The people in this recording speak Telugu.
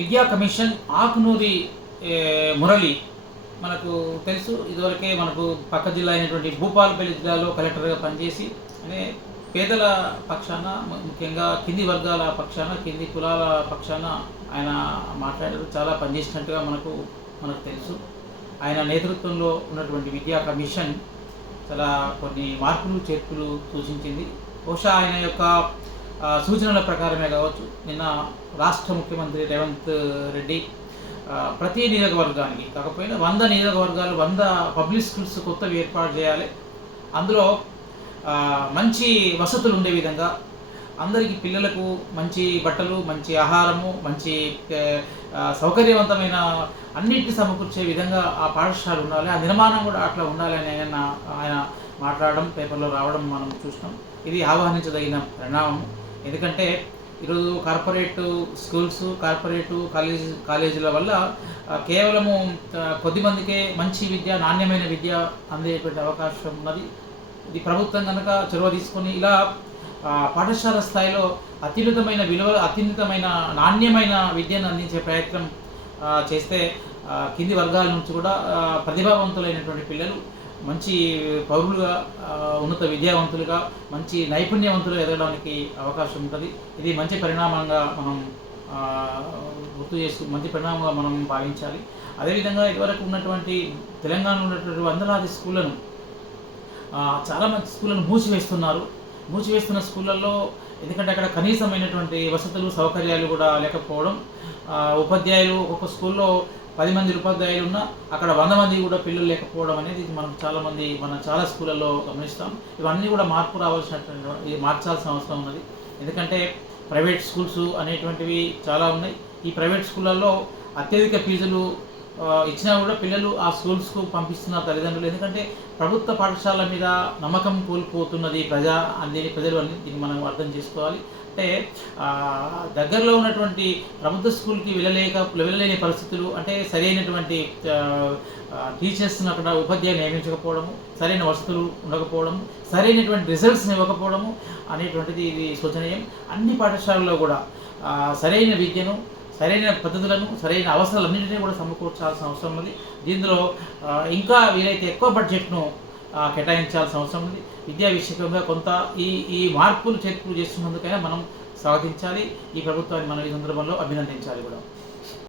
విద్యా కమిషన్ ఆకునూరి మురళి మనకు తెలుసు. ఇదివరకే మనకు పక్క జిల్లా అయినటువంటి భూపాలపల్లి జిల్లాలో కలెక్టర్గా పనిచేసి అనే పేదల పక్షాన, ముఖ్యంగా కింది వర్గాల పక్షాన, కింది కులాల పక్షాన ఆయన మాట్లాడారు. చాలా పనిచేసినట్టుగా మనకు తెలుసు. ఆయన నేతృత్వంలో ఉన్నటువంటి విద్యా కమిషన్ చాలా కొన్ని మార్పులు చేర్పులు సూచించింది. బహుశా ఆయన యొక్క సూచనల ప్రకారమే కావచ్చు, నిన్న రాష్ట్ర ముఖ్యమంత్రి రేవంత్ రెడ్డి ప్రతి నియోజకవర్గానికి కాకపోయినా 100 నియోజకవర్గాలు 100 పబ్లిక్ స్కూల్స్ కొత్తవి ఏర్పాటు చేయాలి. అందులో మంచి వసతులు ఉండే విధంగా అందరికీ, పిల్లలకు మంచి బట్టలు, మంచి ఆహారము, మంచి సౌకర్యవంతమైన అన్నిటిని సమకూర్చే విధంగా ఆ పాఠశాల ఉండాలి, ఆ నిర్మాణం కూడా అట్లా ఉండాలి అని ఆయన మాట్లాడడం, పేపర్లో రావడం మనం చూసినాం. ఇది ఆహ్వానించదగిన పరిణామం. ఎందుకంటే ఈరోజు కార్పొరేట్ స్కూల్స్, కార్పొరేటు కాలేజీల వల్ల కేవలము కొద్దిమందికే మంచి విద్య, నాణ్యమైన విద్య అందేటువంటి అవకాశం ఉన్నది. ఇది ప్రభుత్వం కనుక చొరవ తీసుకొని ఇలా పాఠశాల స్థాయిలో అత్యున్నతమైన నాణ్యమైన విద్యను అందించే ప్రయత్నం చేస్తే కింది వర్గాల నుంచి కూడా ప్రతిభావంతులైనటువంటి పిల్లలు మంచి పౌరులుగా, ఉన్నత విద్యావంతులుగా, మంచి నైపుణ్యవంతులుగా ఎదగడానికి అవకాశం ఉంటుంది. ఇది మంచి పరిణామంగా మనం మంచి పరిణామంగా మనం భావించాలి. అదేవిధంగా ఇదివరకు ఉన్నటువంటి తెలంగాణలో ఉన్నటువంటి వందలాది స్కూళ్ళను, చాలా మంచి స్కూళ్ళను మూసివేస్తున్న స్కూళ్ళల్లో, ఎందుకంటే అక్కడ కనీసమైనటువంటి వసతులు, సౌకర్యాలు కూడా లేకపోవడం, ఉపాధ్యాయులు ఒక్కొక్క స్కూల్లో 10 మంది ఉపాధ్యాయులు ఉన్నా అక్కడ 100 మంది కూడా పిల్లలు లేకపోవడం అనేది మనం చాలా స్కూళ్ళల్లో గమనిస్తాం. ఇవన్నీ కూడా మార్చాల్సిన అవసరం ఉన్నది. ఎందుకంటే ప్రైవేట్ స్కూల్స్ అనేటువంటివి చాలా ఉన్నాయి. ఈ ప్రైవేట్ స్కూళ్ళల్లో అత్యధిక ఫీజులు ఇచ్చినా కూడా పిల్లలు ఆ స్కూల్స్కు పంపిస్తున్న తల్లిదండ్రులు. ఎందుకంటే ప్రభుత్వ పాఠశాల మీద నమ్మకం కోల్పోతున్నది ప్రజలు అని దీన్ని మనం అర్థం చేసుకోవాలి. అంటే దగ్గరలో ఉన్నటువంటి ప్రభుత్వ స్కూల్కి వెళ్ళలేని పరిస్థితులు, అంటే సరైనటువంటి టీచర్స్ని అక్కడ ఉపాధ్యాయులు నియమించకపోవడము, సరైన వసతులు ఉండకపోవడము, సరైనటువంటి రిజల్ట్స్ని ఇవ్వకపోవడము అనేటువంటిది ఇది శోచనీయం. అన్ని పాఠశాలల్లో కూడా సరైన విద్యను, సరైన పద్ధతులను, సరైన అవసరాలన్నింటినీ కూడా సమకూర్చాల్సిన అవసరం ఉంది. దీనిలో ఇంకా వీలైతే ఎక్కువ బడ్జెట్ను కేటాయించాల్సిన అవసరం ఉంది. విద్యా విషయంగా కొంత ఈ మార్పులు చేర్పులు చేస్తున్నందుకైనా మనం స్వాగతించాలి. ఈ ప్రభుత్వాన్ని మనం ఈ సందర్భంలో అభినందించాలి కూడా.